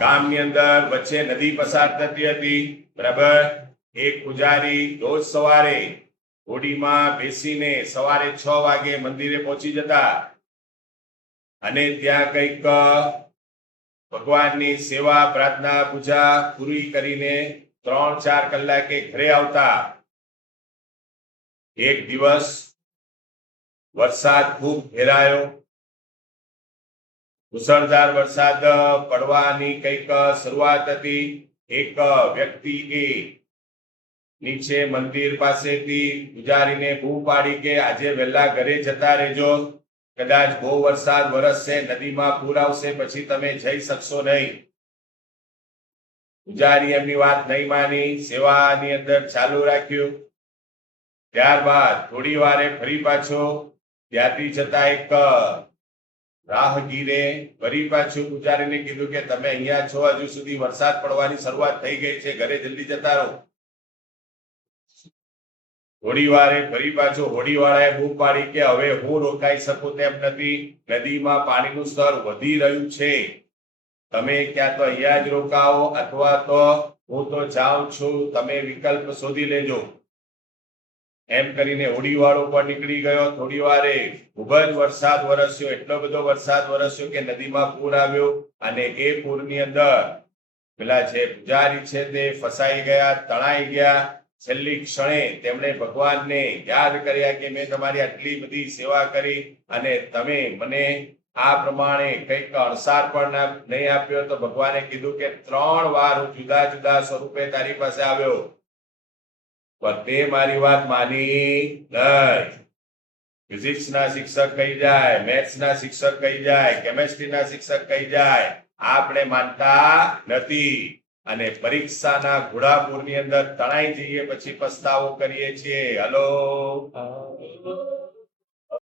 ગામની અંદર વચ્ચે નદી પસાર થતી હતી, બરાબર. એક પૂજારી રોજ સવારે હોડીમાં બેસીને સવારે 6 વાગે મંદિરે પહોંચી જતા અને ત્યાં કંઈક ભગવાનની સેવા પ્રાર્થના પૂજા પૂરી કરીને 3-4 કલાકે ઘરે આવતા. એક દિવસ વરસાદ ખૂબ ઘેરાયો. મુસળધાર વરસાદ પડવાની કંઈક શરૂઆત હતી. એક વ્યક્તિએ નીચે મંદિર પાસેથી પૂજારીને બૂમ પાડી કે આજે વહેલા ઘરે જતા રહેજો, કદાચ બહુ વરસાદ વરસશે, નદીમાં પૂર આવશે, પછી તમે જઈ શકશો નહીં. પૂજારી એમની વાત નહીં માની, સેવાની અંદર ચાલુ રાખ્યું. ત્યારબાદ થોડી વારે ફરી પાછો ત્યાંથી જતા એક રાહગીરે ફરી પાછું પૂજારીને કીધું કે તમે અહીંયા છો, હજુ સુધી વરસાદ પડવાની શરૂઆત થઈ ગઈ છે, ઘરે જલ્દી જતા રહો. થોડી વારે ફરી પાછો હોડીવાળાએ બૂમ પાડી કે હવે હું રોકાઈ શકું તેમ નથી, નદીમાં પાણીનું સ્તર વધી રહ્યું છે, તમે ક્યાં તો અહીંયા જ રોકાઓ અથવા તો હું તો જાઉં છું, તમે વિકલ્પ શોધી લેજો. એમ કરીને હોડીવાળો પણ નીકળી ગયો. થોડી વારે ખૂબ જ વરસાદ વરસ્યો, એટલો બધો વરસાદ વરસ્યો કે નદીમાં પૂર આવ્યો અને એ પૂરની અંદર પેલા જે પૂજારી છે તે ફસાઈ ગયા, તણાઈ ગયા. છેલ્લી ક્ષણે તેમણે ભગવાનને યાદ કર્યા કે મેં તમારી આટલી બધી સેવા કરી અને તમે મને આ પ્રમાણે કંઈક અણસાર પણ નહીં આપ્યો. તો ભગવાને કીધું કે 3 વાર હું જુદા જુદા સ્વરૂપે તારી પાસે આવ્યો, પણ તે મારી વાત માની નહીં. ફિઝિક્સના શિક્ષક કહી જાય, મેથ્સના શિક્ષક કહી જાય, કેમેસ્ટ્રીના શિક્ષક કહી જાય, આપણે માનતા નથી અને પરીક્ષાના ઘોડાપૂરની અંદર તણાઈ જઈએ પછી પસ્તાવો કરીએ છીએ. હલો,